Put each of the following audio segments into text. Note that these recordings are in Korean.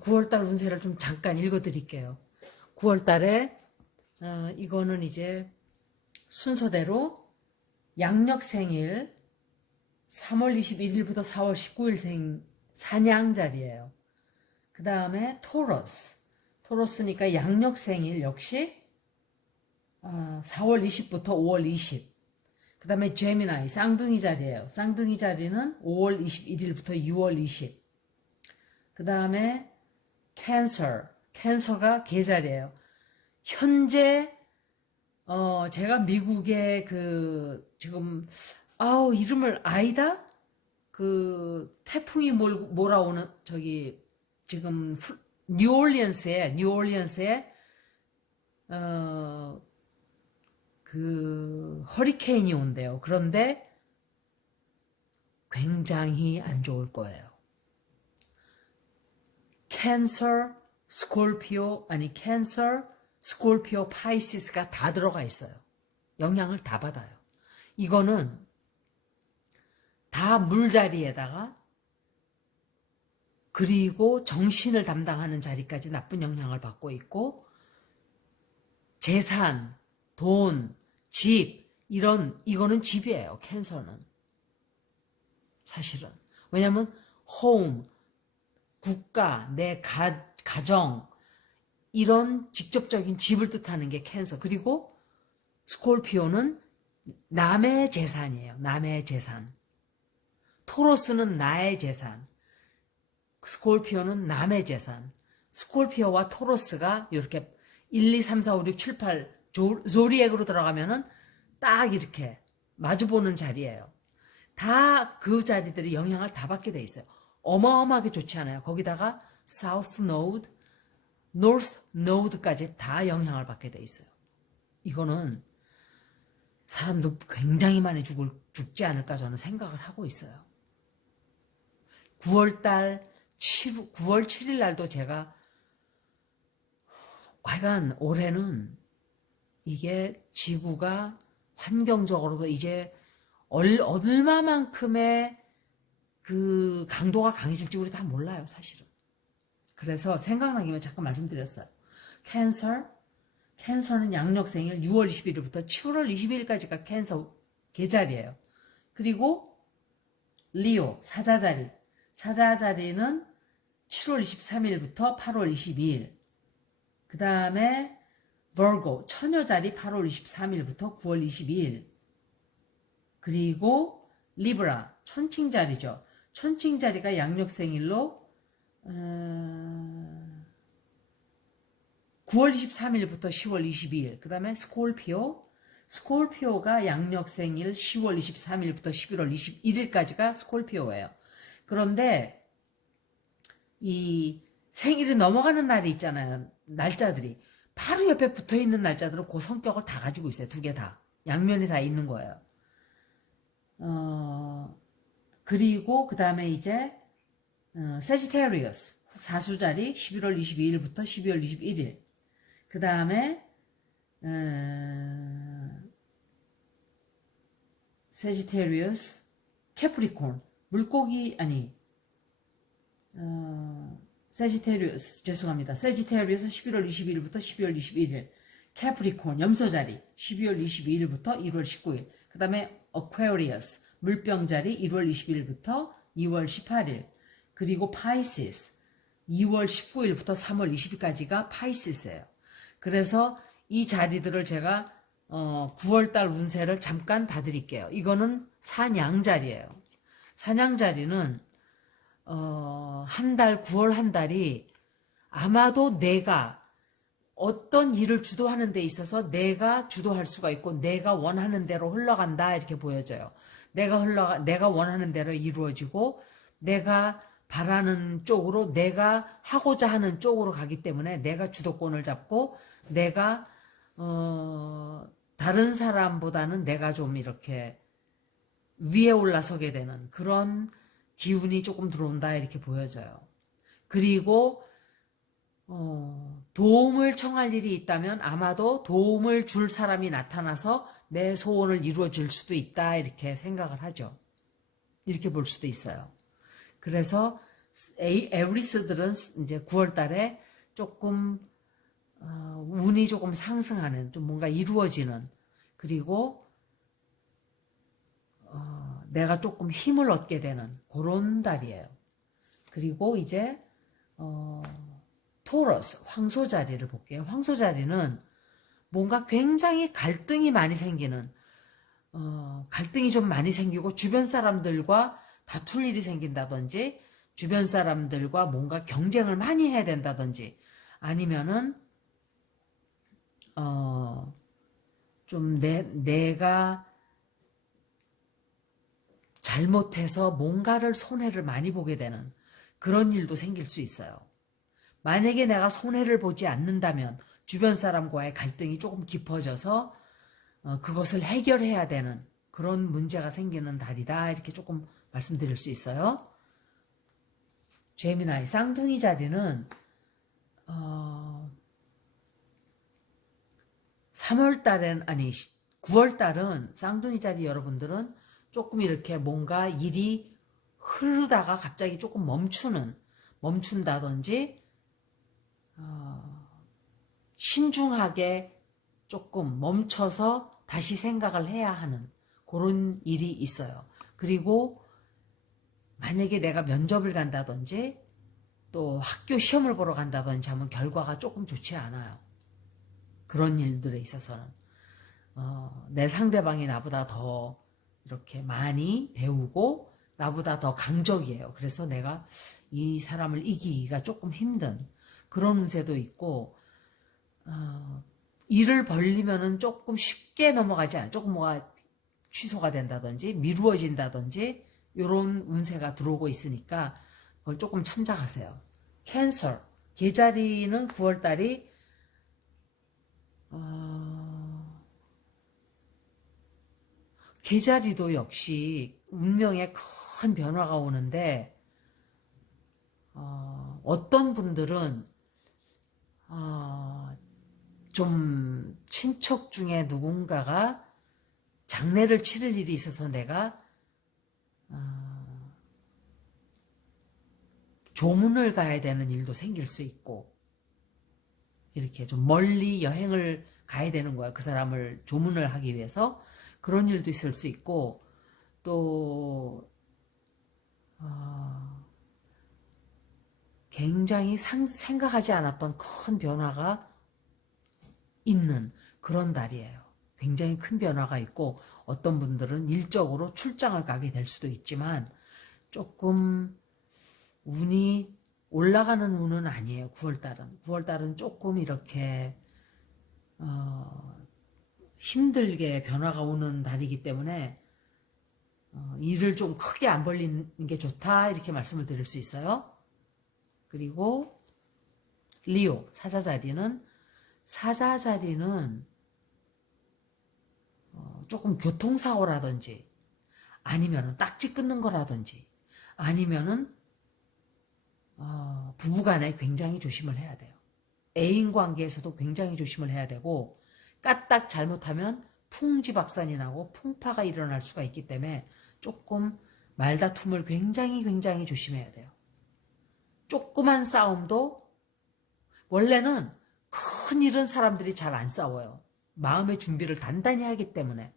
9월달 운세를 좀 잠깐 읽어드릴게요. 9월달에 이거는 이제 순서대로 양력생일 3월 21일부터 4월 19일생 사냥자리예요. 그 다음에 토러스니까 양력생일 역시 4월 20부터 5월 20. 그 다음에 제미나이 쌍둥이 자리예요. 쌍둥이 자리는 5월 21일부터 6월 20. 그 다음에 캔서가 개자리예요. 현재 제가 미국의 지금 이름을 아이다 태풍이 몰아오는 지금 뉴올리언스에 허리케인이 온대요. 그런데 굉장히 안 좋을 거예요. 캔서, 스콜피오, 파이시스가 다 들어가 있어요. 영향을 다 받아요. 이거는 다 물자리에다가 그리고 정신을 담당하는 자리까지 나쁜 영향을 받고 있고 재산, 돈, 집 이거는 집이에요. 캔서는 사실은 왜냐하면 홈, 국가, 내 가정 이런 직접적인 집을 뜻하는 게 캔서. 그리고 스콜피오는 남의 재산이에요. 남의 재산. 토로스는 나의 재산. 스콜피오는 남의 재산. 스콜피오와 토로스가 이렇게 1, 2, 3, 4, 5, 6, 7, 8 조리액으로 들어가면은 딱 이렇게 마주보는 자리예요. 다 그 자리들이 영향을 다 받게 돼 있어요. 어마어마하게 좋지 않아요. 거기다가 사우스 노드, 노스 노드까지 다 영향을 받게 돼 있어요. 이거는 사람도 굉장히 많이 죽지 않을까 저는 생각을 하고 있어요. 9월 7일 날도 제가 하여간 올해는 이게 지구가 환경적으로도 이제 얼마만큼의 그 강도가 강해질지 우리 다 몰라요, 사실은. 그래서 생각난 김에 잠깐 말씀드렸어요. 캔서는 양력생일 6월 21일부터 7월 22일까지가 캔서 계자리예요. 그리고 리오 사자자리는 7월 23일부터 8월 22일. 그 다음에 버고 처녀자리 8월 23일부터 9월 22일. 그리고 리브라 천칭자리죠. 천칭자리가 양력생일로 9월 23일부터 10월 22일. 그 다음에 스콜피오가 양력생일 10월 23일부터 11월 21일까지가 스콜피오예요. 그런데 이 생일이 넘어가는 날이 있잖아요. 날짜들이. 바로 옆에 붙어있는 날짜들은 그 성격을 다 가지고 있어요. 두 개 다. 양면이 다 있는 거예요. 그리고 그 다음에 이제 세지테리어스 사수자리 11월 22일부터 12월 21일. 그 다음에 세지테리어스 캐프리콘 물고기 세지테리어스 11월 22일부터 12월 21일. 캐프리콘 염소자리 12월 22일부터 1월 19일. 그 다음에 어퀘리어스 물병자리 1월 20일부터 2월 18일. 그리고 파이시스 2월 19일부터 3월 20일까지가 파이시스예요. 그래서 이 자리들을 제가 9월달 운세를 잠깐 봐드릴게요. 이거는 사냥자리예요. 사냥자리는 한 달, 9월 한 달이 아마도 내가 어떤 일을 주도하는 데 있어서 내가 주도할 수가 있고 내가 원하는 대로 흘러간다 이렇게 보여져요. 내가 원하는 대로 이루어지고 내가 바라는 쪽으로 내가 하고자 하는 쪽으로 가기 때문에 내가 주도권을 잡고 내가 다른 사람보다는 내가 좀 이렇게 위에 올라서게 되는 그런 기운이 조금 들어온다 이렇게 보여져요. 그리고 도움을 청할 일이 있다면 아마도 도움을 줄 사람이 나타나서 내 소원을 이루어 줄 수도 있다 이렇게 생각을 하죠. 이렇게 볼 수도 있어요. 그래서 에리스들은 이제 9월 달에 조금 운이 조금 상승하는, 좀 뭔가 이루어지는, 그리고 내가 조금 힘을 얻게 되는 그런 달이에요. 그리고 이제 토러스, 황소 자리를 볼게요. 황소 자리는 뭔가 굉장히 갈등이 많이 생기는, 갈등이 좀 많이 생기고 주변 사람들과 다툴 일이 생긴다든지, 주변 사람들과 뭔가 경쟁을 많이 해야 된다든지, 아니면은 좀 내가 잘못해서 뭔가를 손해를 많이 보게 되는 그런 일도 생길 수 있어요. 만약에 내가 손해를 보지 않는다면 주변 사람과의 갈등이 조금 깊어져서 그것을 해결해야 되는 그런 문제가 생기는 달이다. 이렇게 조금 말씀드릴 수 있어요. 제미나이 쌍둥이 자리는 3월 달엔, 아니 9월 달은 쌍둥이 자리 여러분들은 조금 이렇게 뭔가 일이 흐르다가 갑자기 조금 멈춘다든지 신중하게 조금 멈춰서 다시 생각을 해야 하는 그런 일이 있어요. 그리고 만약에 내가 면접을 간다든지 또 학교 시험을 보러 간다든지 하면 결과가 조금 좋지 않아요. 그런 일들에 있어서는 내 상대방이 나보다 더 이렇게 많이 배우고 나보다 더 강적이에요. 그래서 내가 이 사람을 이기기가 조금 힘든 그런 운세도 있고, 일을 벌리면은 조금 쉽게 넘어가지 않아요. 조금 뭐가 취소가 된다든지 미루어진다든지 이런 운세가 들어오고 있으니까 그걸 조금 참작하세요. 캔서 계자리는 9월달이 계자리도 역시 운명에 큰 변화가 오는데 어떤 분들은 좀 친척 중에 누군가가 장례를 치를 일이 있어서 내가 조문을 가야 되는 일도 생길 수 있고, 이렇게 좀 멀리 여행을 가야 되는 거야. 그 사람을 조문을 하기 위해서. 그런 일도 있을 수 있고, 또 굉장히 생각하지 않았던 큰 변화가 있는 그런 달이에요. 굉장히 큰 변화가 있고, 어떤 분들은 일적으로 출장을 가게 될 수도 있지만 조금 운이 올라가는 운은 아니에요. 9월달은 조금 이렇게 힘들게 변화가 오는 달이기 때문에 일을 좀 크게 안 벌리는 게 좋다, 이렇게 말씀을 드릴 수 있어요. 그리고 리오 사자자리는 조금 교통사고라든지 아니면은 딱지 끊는 거라든지 아니면은 부부간에 굉장히 조심을 해야 돼요. 애인 관계에서도 굉장히 조심을 해야 되고, 까딱 잘못하면 풍지박산이 나고 풍파가 일어날 수가 있기 때문에 조금 말다툼을 굉장히 조심해야 돼요. 조그만 싸움도, 원래는 큰 일은 사람들이 잘 안 싸워요. 마음의 준비를 단단히 하기 때문에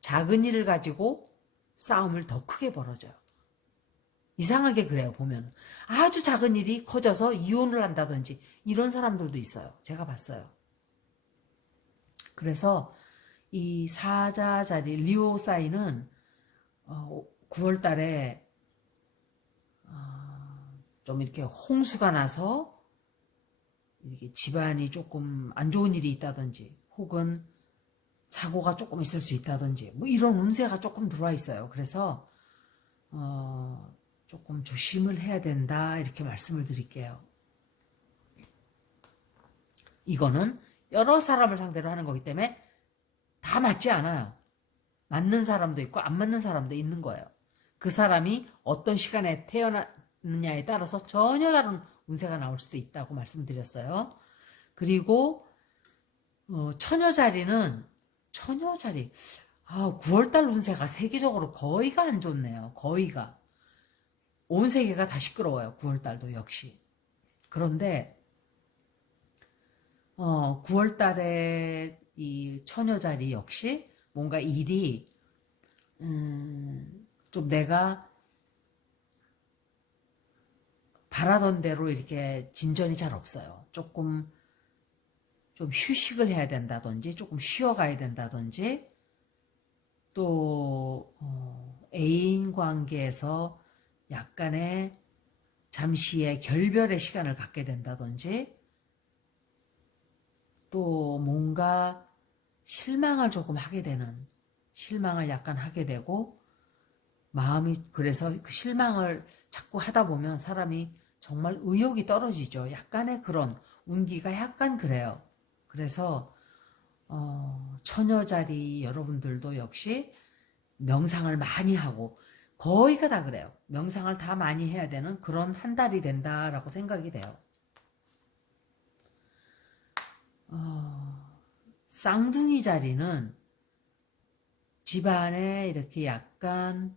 작은 일을 가지고 싸움을 더 크게 벌어져요. 이상하게 그래요. 보면 아주 작은 일이 커져서 이혼을 한다든지 이런 사람들도 있어요. 제가 봤어요. 그래서 이 사자자리 리오 사인은 9월 달에 좀 이렇게 홍수가 나서 이렇게 집안이 조금 안 좋은 일이 있다든지 혹은 사고가 조금 있을 수 있다든지 뭐 이런 운세가 조금 들어와 있어요. 그래서 조금 조심을 해야 된다, 이렇게 말씀을 드릴게요. 이거는 여러 사람을 상대로 하는 거기 때문에 다 맞지 않아요. 맞는 사람도 있고 안 맞는 사람도 있는 거예요. 그 사람이 어떤 시간에 태어났느냐에 따라서 전혀 다른 운세가 나올 수도 있다고 말씀드렸어요. 그리고 처녀자리 9월달 운세가 세계적으로 거의가 안 좋네요. 거의가. 온 세계가 다 시끄러워요. 9월달도 역시. 그런데 9월달에 이 처녀자리 역시 뭔가 일이 좀 내가 바라던 대로 이렇게 진전이 잘 없어요. 조금 좀 휴식을 해야 된다든지 조금 쉬어가야 된다든지 또 애인 관계에서 약간의 잠시의 결별의 시간을 갖게 된다든지 또 뭔가 실망을 조금 하게 되는 실망을 약간 하게 되고 마음이 그래서 그 실망을 자꾸 하다 보면 사람이 정말 의욕이 떨어지죠. 약간의 그런 운기가 약간 그래요. 그래서 처녀자리 여러분들도 역시 명상을 많이 하고 거의가 다 그래요. 명상을 다 많이 해야 되는 그런 한 달이 된다라고 생각이 돼요. 쌍둥이 자리는 집안에 이렇게 약간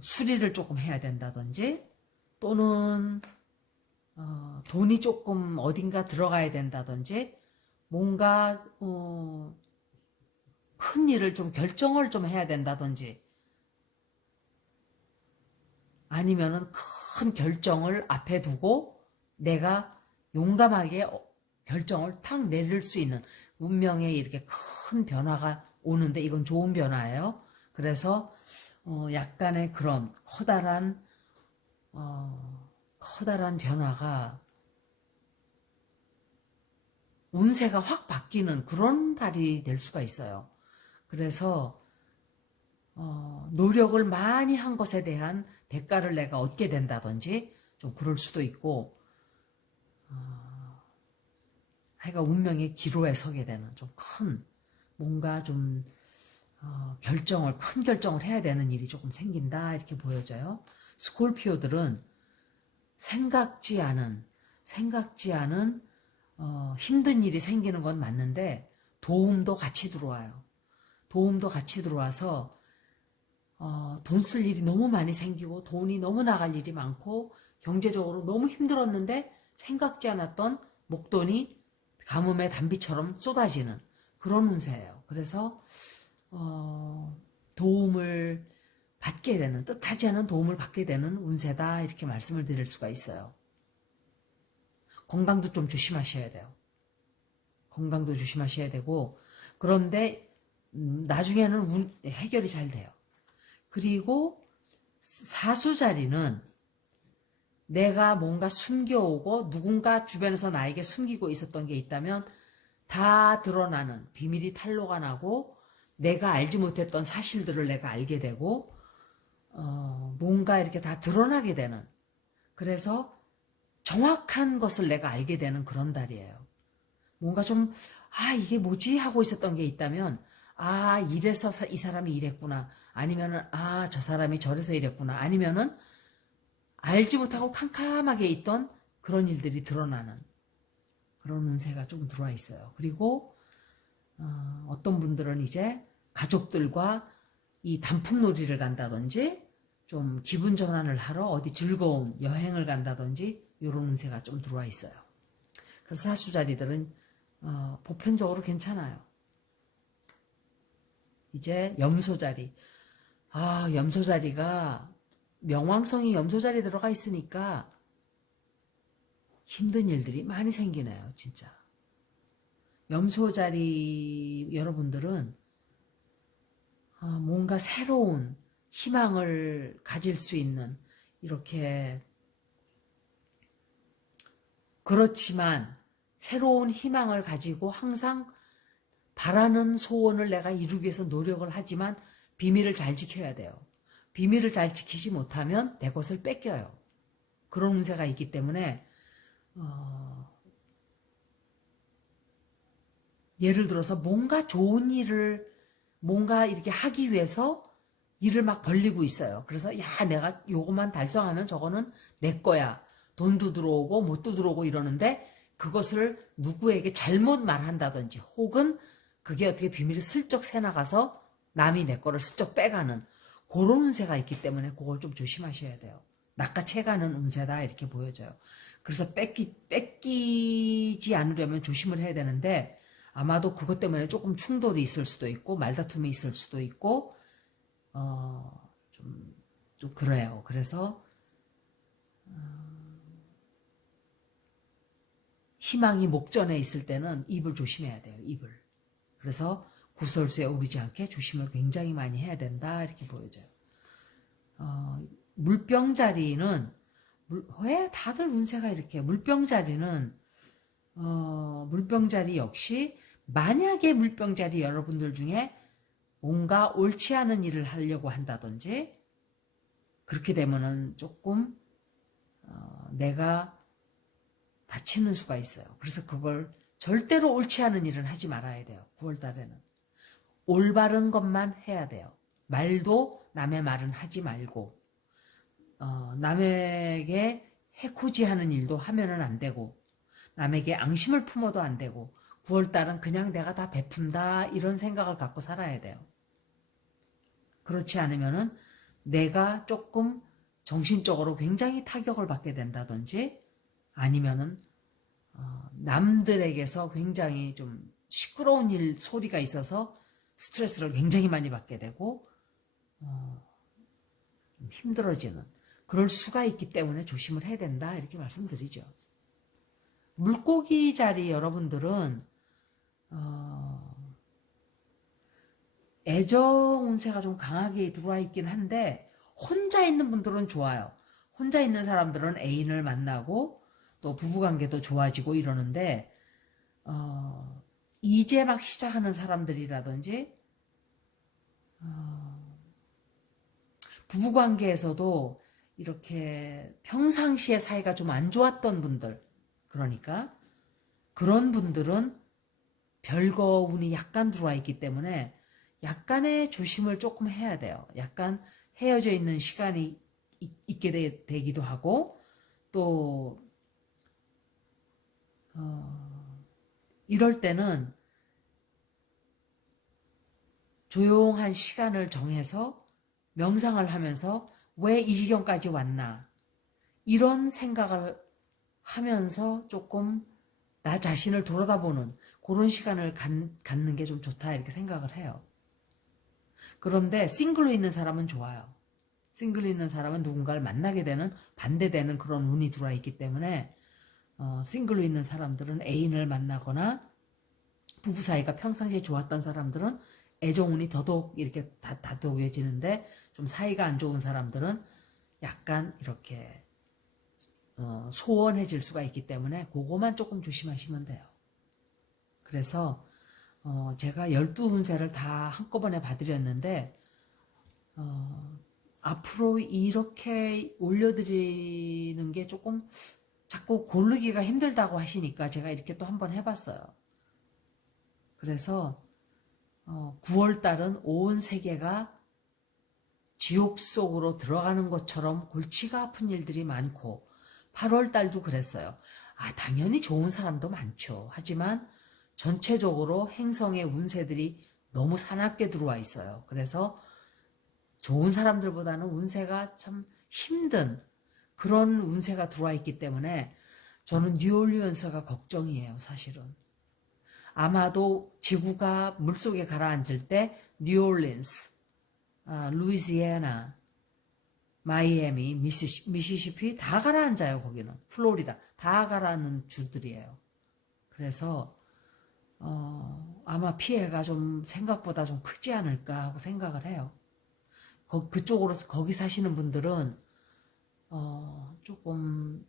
수리를 조금 해야 된다든지 또는 돈이 조금 어딘가 들어가야 된다든지 뭔가 큰 일을 좀 결정을 좀 해야 된다든지 아니면은 큰 결정을 앞에 두고 내가 용감하게 결정을 탁 내릴 수 있는 운명에 이렇게 큰 변화가 오는데 이건 좋은 변화예요. 그래서 약간의 그런 커다란 변화가 운세가 확 바뀌는 그런 달이 될 수가 있어요. 그래서 노력을 많이 한 것에 대한 대가를 내가 얻게 된다든지 좀 그럴 수도 있고 하여간 운명의 기로에 서게 되는 좀 큰 뭔가 좀 큰 결정을 해야 되는 일이 조금 생긴다 이렇게 보여져요. 스콜피오들은 생각지 않은 힘든 일이 생기는 건 맞는데 도움도 같이 들어와요. 도움도 같이 들어와서 돈 쓸 일이 너무 많이 생기고 돈이 너무 나갈 일이 많고 경제적으로 너무 힘들었는데 생각지 않았던 목돈이 가뭄의 단비처럼 쏟아지는 그런 운세예요. 그래서 도움을 받게 되는 뜻하지 않은 도움을 받게 되는 운세다 이렇게 말씀을 드릴 수가 있어요. 건강도 좀 조심하셔야 돼요. 건강도 조심하셔야 되고 그런데 나중에는 해결이 잘 돼요. 그리고 사수자리는 내가 뭔가 숨겨오고 누군가 주변에서 나에게 숨기고 있었던 게 있다면 다 드러나는 비밀이 탄로가 나고 내가 알지 못했던 사실들을 내가 알게 되고 뭔가 이렇게 다 드러나게 되는 그래서 정확한 것을 내가 알게 되는 그런 달이에요. 뭔가 좀 이게 뭐지 하고 있었던 게 있다면 이래서 이 사람이 이랬구나 아니면은 저 사람이 저래서 이랬구나 아니면은 알지 못하고 캄캄하게 있던 그런 일들이 드러나는 그런 운세가 좀 들어와 있어요. 그리고 어떤 분들은 이제 가족들과 이 단풍놀이를 간다든지 좀 기분 전환을 하러 어디 즐거운 여행을 간다든지 이런 운세가 좀 들어와 있어요. 그래서 사수자리들은 보편적으로 괜찮아요. 이제 염소자리. 염소자리가 명왕성이 염소자리 들어가 있으니까 힘든 일들이 많이 생기네요. 진짜. 염소자리 여러분들은 뭔가 새로운 희망을 가질 수 있는 이렇게 그렇지만 새로운 희망을 가지고 항상 바라는 소원을 내가 이루기 위해서 노력을 하지만 비밀을 잘 지켜야 돼요. 비밀을 잘 지키지 못하면 내 것을 뺏겨요. 그런 운세가 있기 때문에 예를 들어서 뭔가 좋은 일을 뭔가 이렇게 하기 위해서 일을 막 벌리고 있어요. 그래서 내가 요것만 달성하면 저거는 내 거야. 돈도 들어오고 못도 들어오고 이러는데 그것을 누구에게 잘못 말한다든지 혹은 그게 어떻게 비밀이 슬쩍 새나가서 남이 내 거를 슬쩍 빼가는 그런 운세가 있기 때문에 그걸 좀 조심하셔야 돼요. 낚아채가는 운세다 이렇게 보여져요. 그래서 뺏기지 않으려면 조심을 해야 되는데 아마도 그것 때문에 조금 충돌이 있을 수도 있고 말다툼이 있을 수도 있고 좀 그래요. 그래서 희망이 목전에 있을 때는 입을 조심해야 돼요. 입을. 그래서 구설수에 오르지 않게 조심을 굉장히 많이 해야 된다 이렇게 보여져요. 물병자리는 왜 다들 운세가 이렇게 물병자리는 물병자리 역시 만약에 물병자리 여러분들 중에 뭔가 옳지 않은 일을 하려고 한다든지 그렇게 되면은 조금 내가 다치는 수가 있어요. 그래서 그걸 절대로 옳지 않은 일은 하지 말아야 돼요. 9월 달에는. 올바른 것만 해야 돼요. 말도 남의 말은 하지 말고 남에게 해코지하는 일도 하면은 안 되고 남에게 앙심을 품어도 안 되고 9월달은 그냥 내가 다 베푼다 이런 생각을 갖고 살아야 돼요. 그렇지 않으면은 내가 조금 정신적으로 굉장히 타격을 받게 된다든지 아니면은 남들에게서 굉장히 좀 시끄러운 일 소리가 있어서 스트레스를 굉장히 많이 받게 되고 좀 힘들어지는 그럴 수가 있기 때문에 조심을 해야 된다 이렇게 말씀드리죠. 물고기 자리 여러분들은 애정 운세가 좀 강하게 들어와 있긴 한데 혼자 있는 분들은 좋아요. 혼자 있는 사람들은 애인을 만나고 또 부부관계도 좋아지고 이러는데 이제 막 시작하는 사람들이라든지 부부관계에서도 이렇게 평상시에 사이가 좀 안 좋았던 분들 그러니까 그런 분들은 별거 운이 약간 들어와 있기 때문에 약간의 조심을 조금 해야 돼요. 약간 헤어져 있는 시간이 있게 되기도 하고 또 이럴 때는 조용한 시간을 정해서 명상을 하면서 왜 이 지경까지 왔나 이런 생각을 하면서 조금 나 자신을 돌아다보는 그런 시간을 갖는 게 좀 좋다 이렇게 생각을 해요. 그런데 싱글로 있는 사람은 좋아요. 싱글로 있는 사람은 누군가를 만나게 되는 반대되는 그런 운이 들어와 있기 때문에 싱글로 있는 사람들은 애인을 만나거나 부부 사이가 평상시에 좋았던 사람들은 애정운이 더더욱 이렇게 다독여지는데 좀 사이가 안 좋은 사람들은 약간 이렇게 소원해질 수가 있기 때문에 그거만 조금 조심하시면 돼요. 그래서 제가 12운세를 다 한꺼번에 봐드렸는데 앞으로 이렇게 올려드리는 게 조금 자꾸 고르기가 힘들다고 하시니까 제가 이렇게 또 한번 해봤어요. 그래서 9월달은 온 세계가 지옥 속으로 들어가는 것처럼 골치가 아픈 일들이 많고 8월달도 그랬어요. 당연히 좋은 사람도 많죠. 하지만 전체적으로 행성의 운세들이 너무 사납게 들어와 있어요. 그래서 좋은 사람들보다는 운세가 참 힘든 그런 운세가 들어와 있기 때문에 저는 뉴올리언스가 걱정이에요, 사실은. 아마도 지구가 물속에 가라앉을 때 뉴올리언스, 루이지애나, 마이애미, 미시시피 다 가라앉아요. 거기는 플로리다 다 가라앉는 주들이에요. 그래서 아마 피해가 좀 생각보다 좀 크지 않을까 하고 생각을 해요. 그쪽으로 거기 사시는 분들은 조금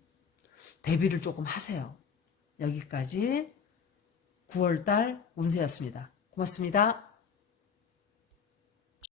대비를 조금 하세요. 여기까지 9월달 운세였습니다. 고맙습니다.